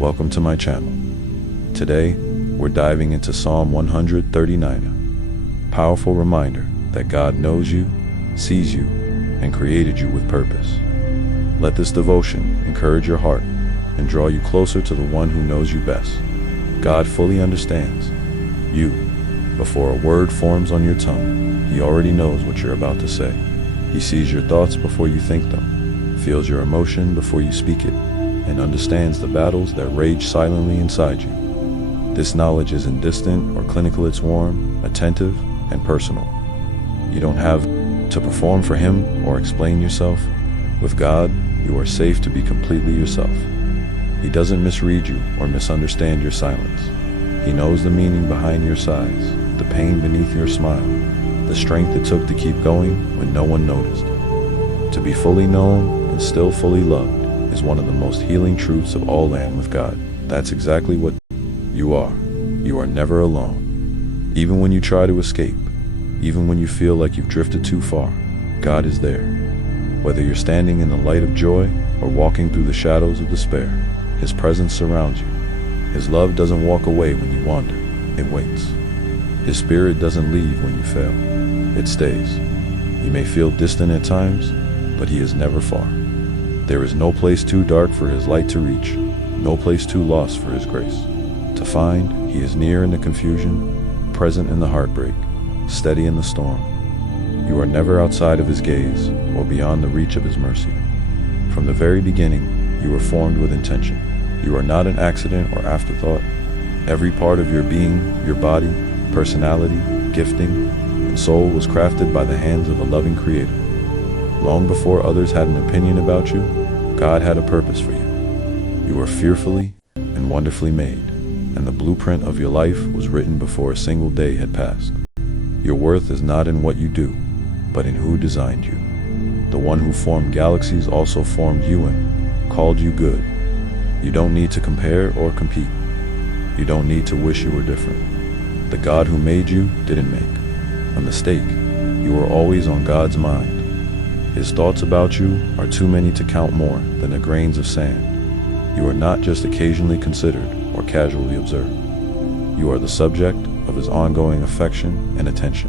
Welcome to my channel. Today, we're diving into Psalm 139, a powerful reminder that God knows you, sees you, and created you with purpose. Let this devotion encourage your heart and draw you closer to the one who knows you best. God fully understands you. Before a word forms on your tongue, He already knows what you're about to say. He sees your thoughts before you think them, feels your emotion before you speak it, and understands the battles that rage silently inside you. This knowledge isn't distant or clinical, it's warm, attentive, and personal. You don't have to perform for Him or explain yourself. With God, you are safe to be completely yourself. He doesn't misread you or misunderstand your silence. He knows the meaning behind your sighs, the pain beneath your smile, the strength it took to keep going when no one noticed. To be fully known and still fully loved is one of the most healing truths of all land with God. That's exactly what you are. You are never alone. Even when you try to escape, even when you feel like you've drifted too far, God is there. Whether you're standing in the light of joy or walking through the shadows of despair, His presence surrounds you. His love doesn't walk away when you wander, it waits. His spirit doesn't leave when you fail, it stays. You may feel distant at times, but He is never far. There is no place too dark for His light to reach, no place too lost for His grace to find. He is near in the confusion, present in the heartbreak, steady in the storm. You are never outside of His gaze or beyond the reach of His mercy. From the very beginning, you were formed with intention. You are not an accident or afterthought. Every part of your being, your body, personality, gifting, and soul was crafted by the hands of a loving Creator. Long before others had an opinion about you, God had a purpose for you. You were fearfully and wonderfully made, and the blueprint of your life was written before a single day had passed. Your worth is not in what you do, but in who designed you. The one who formed galaxies also formed you and called you good. You don't need to compare or compete. You don't need to wish you were different. The God who made you didn't make a mistake. You are always on God's mind. His thoughts about you are too many to count more than the grains of sand. You are not just occasionally considered or casually observed. You are the subject of His ongoing affection and attention.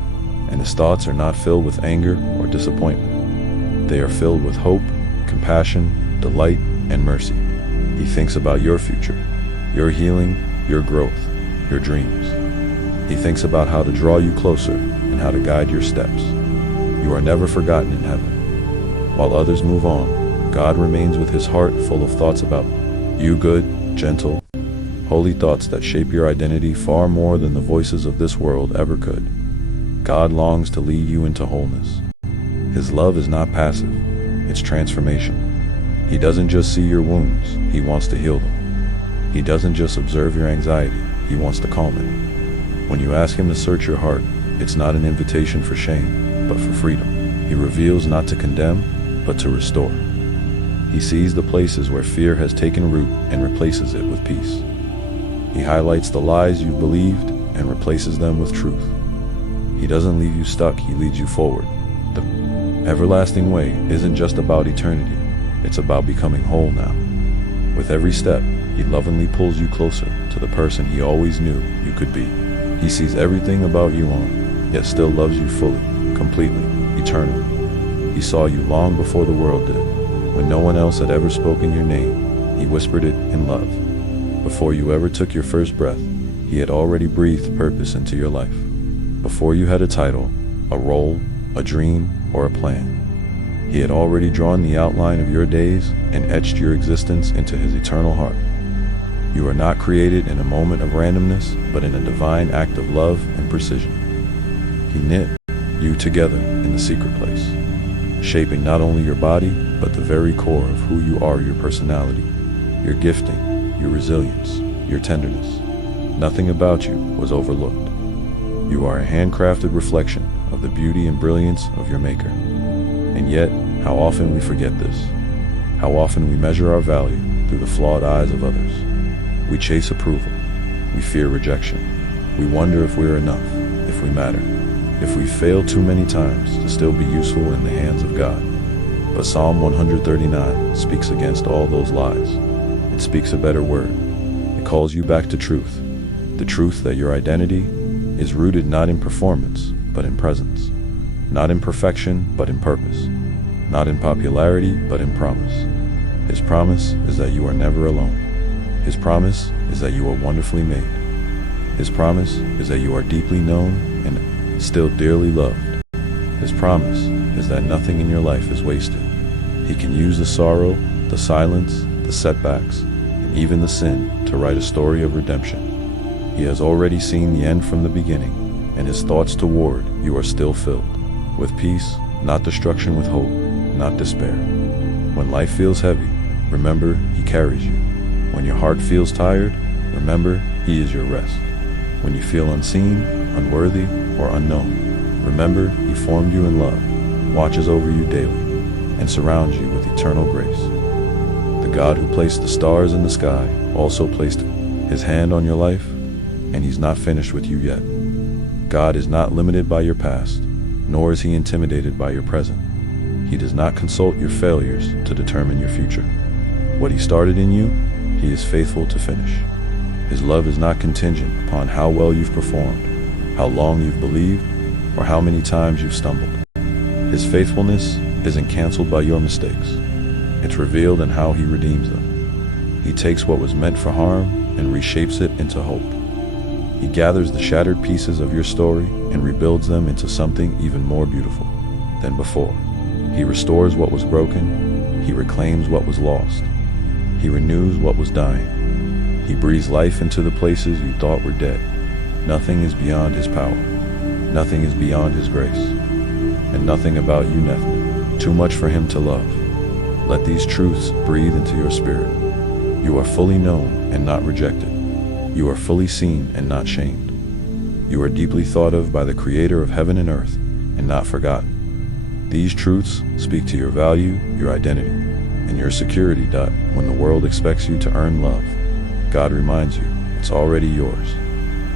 And His thoughts are not filled with anger or disappointment. They are filled with hope, compassion, delight, and mercy. He thinks about your future, your healing, your growth, your dreams. He thinks about how to draw you closer and how to guide your steps. You are never forgotten in heaven. While others move on, God remains with His heart full of thoughts about you, good, gentle, holy thoughts that shape your identity far more than the voices of this world ever could. God longs to lead you into wholeness. His love is not passive, it's transformation. He doesn't just see your wounds, He wants to heal them. He doesn't just observe your anxiety, He wants to calm it. When you ask Him to search your heart, it's not an invitation for shame, but for freedom. He reveals not to condemn, but to restore. He sees the places where fear has taken root and replaces it with peace. He highlights the lies you've believed and replaces them with truth. He doesn't leave you stuck, He leads you forward. The everlasting way isn't just about eternity, it's about becoming whole now. With every step, He lovingly pulls you closer to the person He always knew you could be. He sees everything about you on, yet still loves you fully, completely, eternally. He saw you long before the world did. When no one else had ever spoken your name, He whispered it in love. Before you ever took your first breath, He had already breathed purpose into your life. Before you had a title, a role, a dream, or a plan, He had already drawn the outline of your days and etched your existence into His eternal heart. You are not created in a moment of randomness, but in a divine act of love and precision. He knit you together in the secret place, shaping not only your body, but the very core of who you are, your personality, your gifting, your resilience, your tenderness. Nothing about you was overlooked. You are a handcrafted reflection of the beauty and brilliance of your Maker. And yet, how often we forget this. How often we measure our value through the flawed eyes of others. We chase approval. We fear rejection. We wonder if we're enough, if we matter, if we fail too many times to still be useful in the hands of God. But Psalm 139 speaks against all those lies. It speaks a better word. calls you back to truth. The truth that your identity is rooted not in performance, but in presence. Not in perfection, but in purpose. Not in popularity, but in promise. His promise is that you are never alone. His promise is that you are wonderfully made. His promise is that you are deeply known and still dearly loved. His promise is that nothing in your life is wasted. He can use the sorrow, the silence, the setbacks, and even the sin to write a story of redemption. He has already seen the end from the beginning, and his thoughts toward you are still filled with peace, not destruction, with hope, not despair. When life feels heavy, remember he carries you. When your heart feels tired, remember he is your rest. When you feel unseen, unworthy, or unknown, remember he formed you in love, watches over you daily, and surrounds you with eternal grace. The God who placed the stars in the sky also placed his hand on your life, and he's not finished with you yet. God is not limited by your past, nor is he intimidated by your present. He does not consult your failures to determine your future. What he started in you, he is faithful to finish. His love is not contingent upon how well you've performed, how long you've believed, or how many times you've stumbled. His faithfulness isn't canceled by your mistakes. It's revealed in how he redeems them. He takes what was meant for harm and reshapes it into hope. He gathers the shattered pieces of your story and rebuilds them into something even more beautiful than before. He restores what was broken. He reclaims what was lost. He renews what was dying. He breathes life into the places you thought were dead. Nothing is beyond his power. Nothing is beyond his grace. And nothing about you nothing too much for him to love. Let these truths breathe into your spirit. You are fully known and not rejected. You are fully seen and not shamed. You are deeply thought of by the Creator of heaven and earth and not forgotten. These truths speak to your value, your identity, and your security. When the world expects you to earn love, God reminds you it's already yours.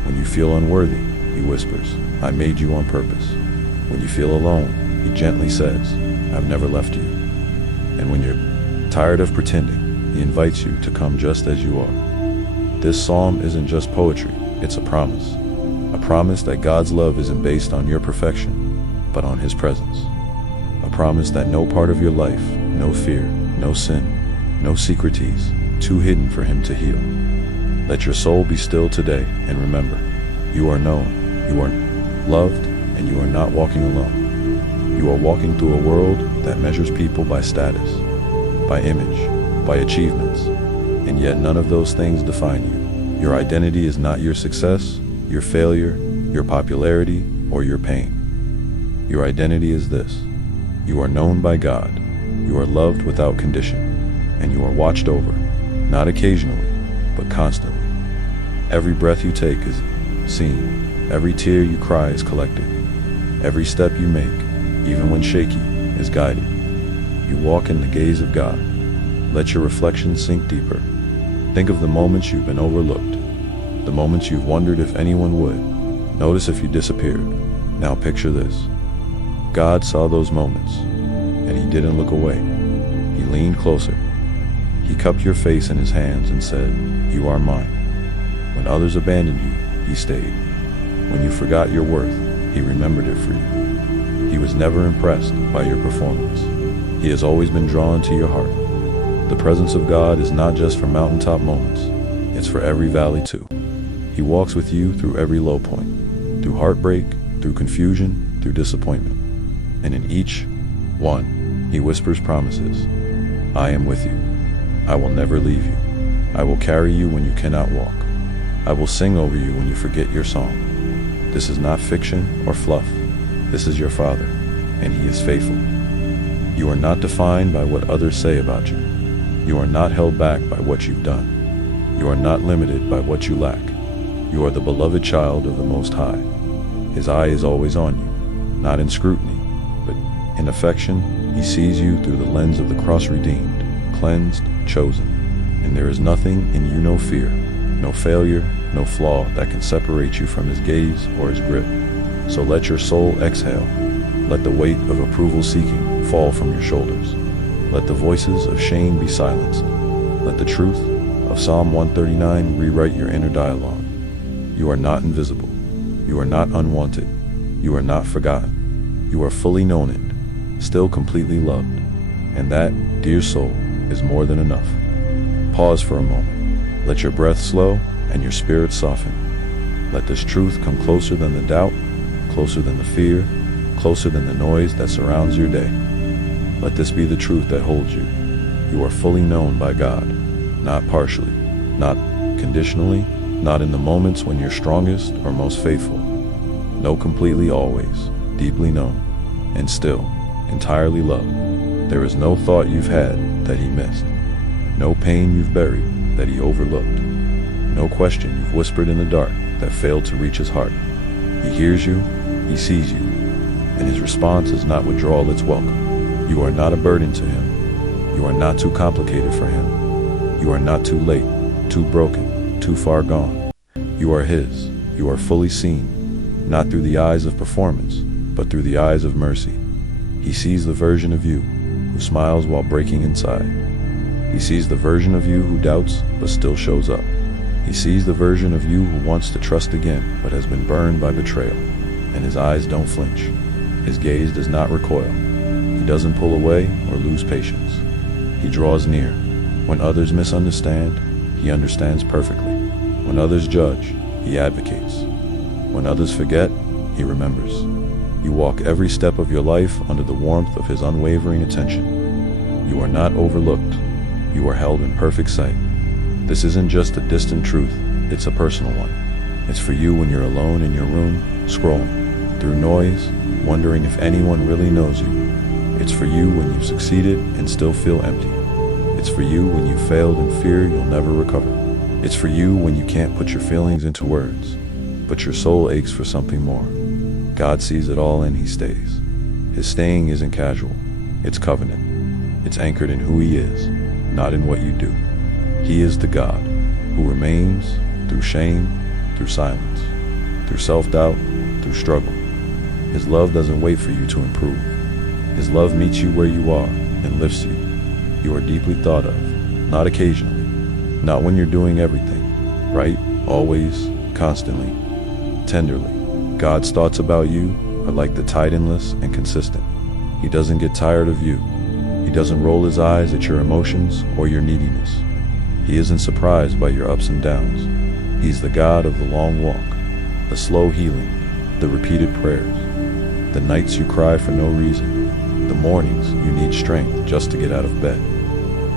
When you feel unworthy, he whispers, I made you on purpose. When you feel alone, he gently says, I've never left you. And when you're tired of pretending, he invites you to come just as you are. This psalm isn't just poetry, it's a promise. A promise that God's love isn't based on your perfection, but on his presence. A promise that no part of your life, no fear, no sin, no secreties, too hidden for him to heal. Let your soul be still today and remember, you are known, you are loved, and you are not walking alone. You are walking through a world that measures people by status, by image, by achievements, and yet none of those things define you. Your identity is not your success, your failure, your popularity, or your pain. Your identity is this. You are known by God, you are loved without condition, and you are watched over, not occasionally, but constantly. Every breath you take is seen, every tear you cry is collected, every step you make, even when shaky, is guided. You walk in the gaze of God. Let your reflection sink deeper. Think of the moments you've been overlooked, the moments you've wondered if anyone would. Notice if you disappeared. Now picture this. God saw those moments, and he didn't look away. He leaned closer. He cupped your face in his hands and said, you are mine. When others abandoned you, he stayed. When you forgot your worth, he remembered it for you. He was never impressed by your performance. He has always been drawn to your heart. The presence of God is not just for mountaintop moments, it's for every valley too. He walks with you through every low point, through heartbreak, through confusion, through disappointment. And in each one, he whispers promises. I am with you. I will never leave you. I will carry you when you cannot walk. I will sing over you when you forget your song. This is not fiction or fluff. This is your Father, and he is faithful. You are not defined by what others say about you. You are not held back by what you've done. You are not limited by what you lack. You are the beloved child of the Most High. His eye is always on you, not in scrutiny, but in affection. He sees you through the lens of the cross, redeemed, cleansed, chosen. And there is nothing in you, no fear, no failure, no flaw that can separate you from his gaze or his grip. So let your soul exhale. Let the weight of approval seeking fall from your shoulders. Let the voices of shame be silenced. Let the truth of Psalm 139 rewrite your inner dialogue. You are not invisible. You are not unwanted. You are not forgotten. You are fully known and still completely loved. And that, dear soul, is more than enough. Pause for a moment. Let your breath slow and your spirit soften. Let this truth come closer than the doubt, closer than the fear, closer than the noise that surrounds your day. Let this be the truth that holds you. You are fully known by God, not partially, not conditionally, not in the moments when you're strongest or most faithful. No, completely always, deeply known, and still, entirely loved. There is no thought you've had that he missed. No pain you've buried that he overlooked. No question you've whispered in the dark that failed to reach his heart. He hears you, he sees you, and his response is not withdrawal, it's welcome. You are not a burden to him. You are not too complicated for him. You are not too late, too broken, too far gone. You are his. You are fully seen, not through the eyes of performance, but through the eyes of mercy. He sees the version of you who smiles while breaking inside. He sees the version of you who doubts but still shows up. He sees the version of you who wants to trust again but has been burned by betrayal. And his eyes don't flinch. His gaze does not recoil. He doesn't pull away or lose patience. He draws near. When others misunderstand, he understands perfectly. When others judge, he advocates. When others forget, he remembers. You walk every step of your life under the warmth of his unwavering attention. You are not overlooked. You are held in perfect sight. This isn't just a distant truth, it's a personal one. It's for you when you're alone in your room, scrolling through noise, wondering if anyone really knows you. It's for you when you've succeeded and still feel empty. It's for you when you failed and fear you'll never recover. It's for you when you can't put your feelings into words, but your soul aches for something more. God sees it all and he stays. His staying isn't casual, it's covenant. It's anchored in who he is, not in what you do. He is the God who remains through shame, through silence, through self-doubt, through struggle. His love doesn't wait for you to improve. His love meets you where you are and lifts you. You are deeply thought of, not occasionally, not when you're doing everything, right, always, constantly, tenderly. God's thoughts about you are like the timeless and consistent. He doesn't get tired of you. He doesn't roll his eyes at your emotions or your neediness. He isn't surprised by your ups and downs. He's the God of the long walk, the slow healing, the repeated prayers, the nights you cry for no reason, the mornings you need strength just to get out of bed.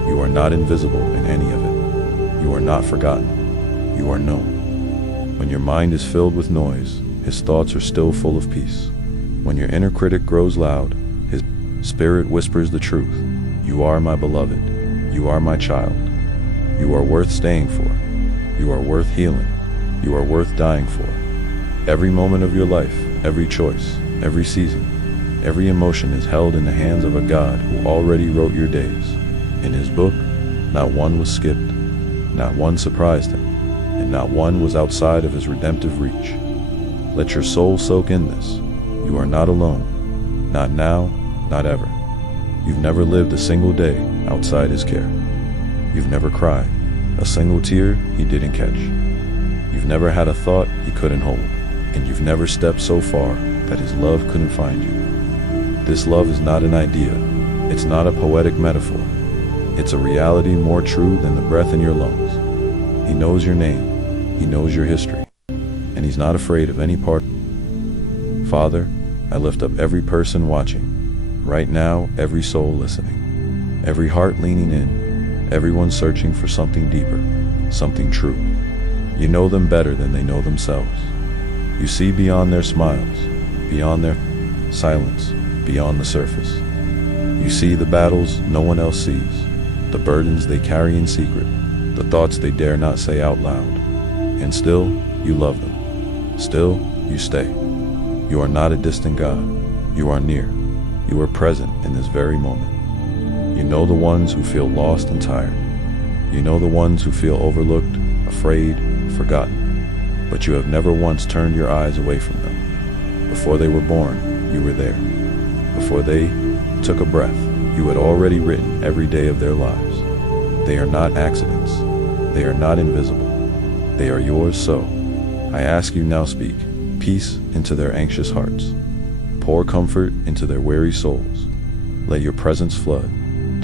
You are not invisible in any of it. You are not forgotten. You are known. When your mind is filled with noise, his thoughts are still full of peace. When your inner critic grows loud, his spirit whispers the truth. You are my beloved. You are my child. You are worth staying for. You are worth healing. You are worth dying for. Every moment of your life, every choice, every season, every emotion is held in the hands of a God who already wrote your days. In his book, not one was skipped, not one surprised him, and not one was outside of his redemptive reach. Let your soul soak in this. You are not alone. Not now, not ever. You've never lived a single day outside his care. You've never cried a single tear he didn't catch. You've never had a thought he couldn't hold. And you've never stepped so far that his love couldn't find you. This love is not an idea. It's not a poetic metaphor. It's a reality more true than the breath in your lungs. He knows your name. He knows your history. And he's not afraid of any part. Father, I lift up every person watching. Right now, every soul listening. Every heart leaning in. Everyone searching for something deeper, something true. You know them better than they know themselves. You see beyond their smiles, beyond their silence, beyond the surface. You see the battles no one else sees, the burdens they carry in secret, the thoughts they dare not say out loud. And still, you love them. Still, you stay. You are not a distant God. You are near. You are present in this very moment. You know the ones who feel lost and tired. You know the ones who feel overlooked, afraid, forgotten. But you have never once turned your eyes away from them. Before they were born, you were there. Before they took a breath, you had already written every day of their lives. They are not accidents. They are not invisible. They are yours, so I ask you now, speak peace into their anxious hearts. Pour comfort into their weary souls. Let your presence flood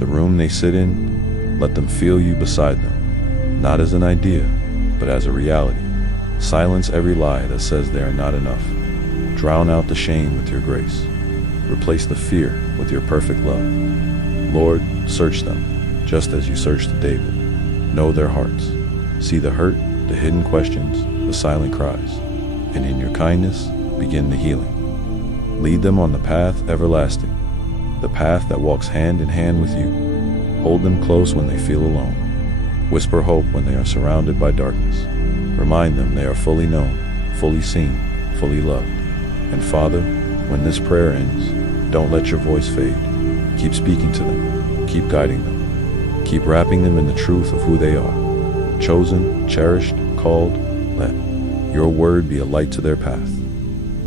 the room they sit in. Let them feel you beside them, not as an idea, but as a reality. Silence every lie that says they are not enough. Drown out the shame with your grace. Replace the fear with your perfect love. Lord, search them, just as you searched David. Know their hearts. See the hurt, the hidden questions, the silent cries. And in your kindness, begin the healing. Lead them on the path everlasting, the path that walks hand in hand with you. Hold them close when they feel alone. Whisper hope when they are surrounded by darkness. Remind them they are fully known, fully seen, fully loved. And Father, when this prayer ends, don't let your voice fade. Keep speaking to them. Keep guiding them. Keep wrapping them in the truth of who they are. Chosen, cherished, called. Let your word be a light to their path.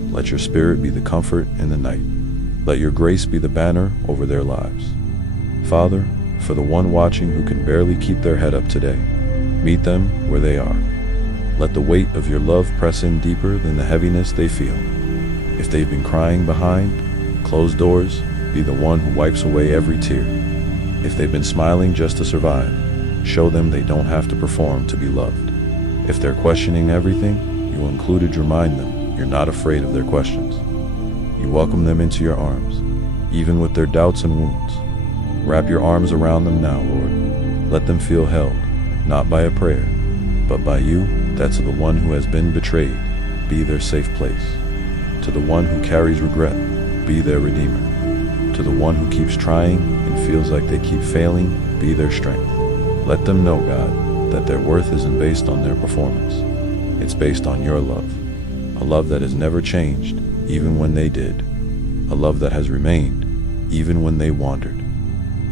Let your spirit be the comfort in the night. Let your grace be the banner over their lives. Father, for the one watching who can barely keep their head up today, meet them where they are. Let the weight of your love press in deeper than the heaviness they feel. If they've been crying behind closed doors, be the one who wipes away every tear. If they've been smiling just to survive, show them they don't have to perform to be loved. If they're questioning everything, you included remind them you're not afraid of their questions. You welcome them into your arms, even with their doubts and wounds. Wrap your arms around them now, Lord. Let them feel held, not by a prayer, but by you. That's the one who has been betrayed. Be their safe place. To the one who carries regret, be their redeemer. To the one who keeps trying and feels like they keep failing, be their strength. Let them know, God, that their worth isn't based on their performance. It's based on your love. A love that has never changed, even when they did. A love that has remained, even when they wandered.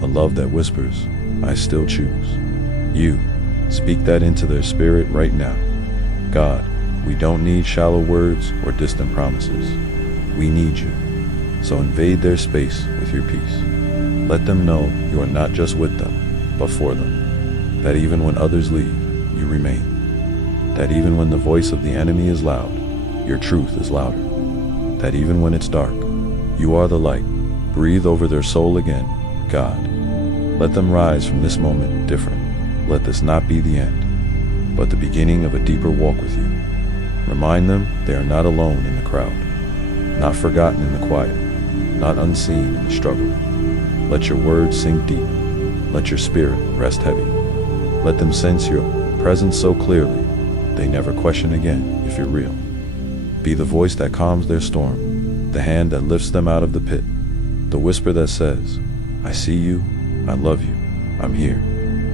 A love that whispers, I still choose. You, speak that into their spirit right now. God, we don't need shallow words or distant promises. We need you. So invade their space with your peace. Let them know you are not just with them, but for them. That even when others leave, you remain. That even when the voice of the enemy is loud, your truth is louder. That even when it's dark, you are the light. Breathe over their soul again, God. Let them rise from this moment different. Let this not be the end, but the beginning of a deeper walk with you. Remind them they are not alone in the crowd, not forgotten in the quiet, not unseen in the struggle. Let your words sink deep. Let your spirit rest heavy. Let them sense your presence so clearly, they never question again if you're real. Be the voice that calms their storm, the hand that lifts them out of the pit, the whisper that says, I see you, I love you, I'm here.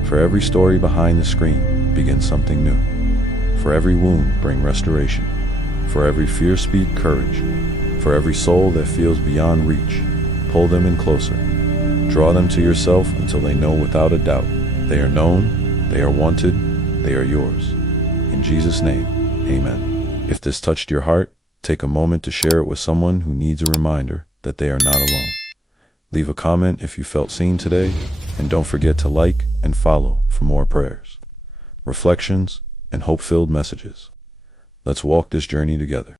For every story behind the screen, begin something new. For every wound, bring restoration. For every fear, speak courage. For every soul that feels beyond reach, pull them in closer. Draw them to yourself until they know without a doubt they are known, they are wanted, they are yours. In Jesus' name, amen. If this touched your heart, take a moment to share it with someone who needs a reminder that they are not alone. Leave a comment if you felt seen today, and don't forget to like and follow for more prayers, reflections, and hope-filled messages. Let's walk this journey together.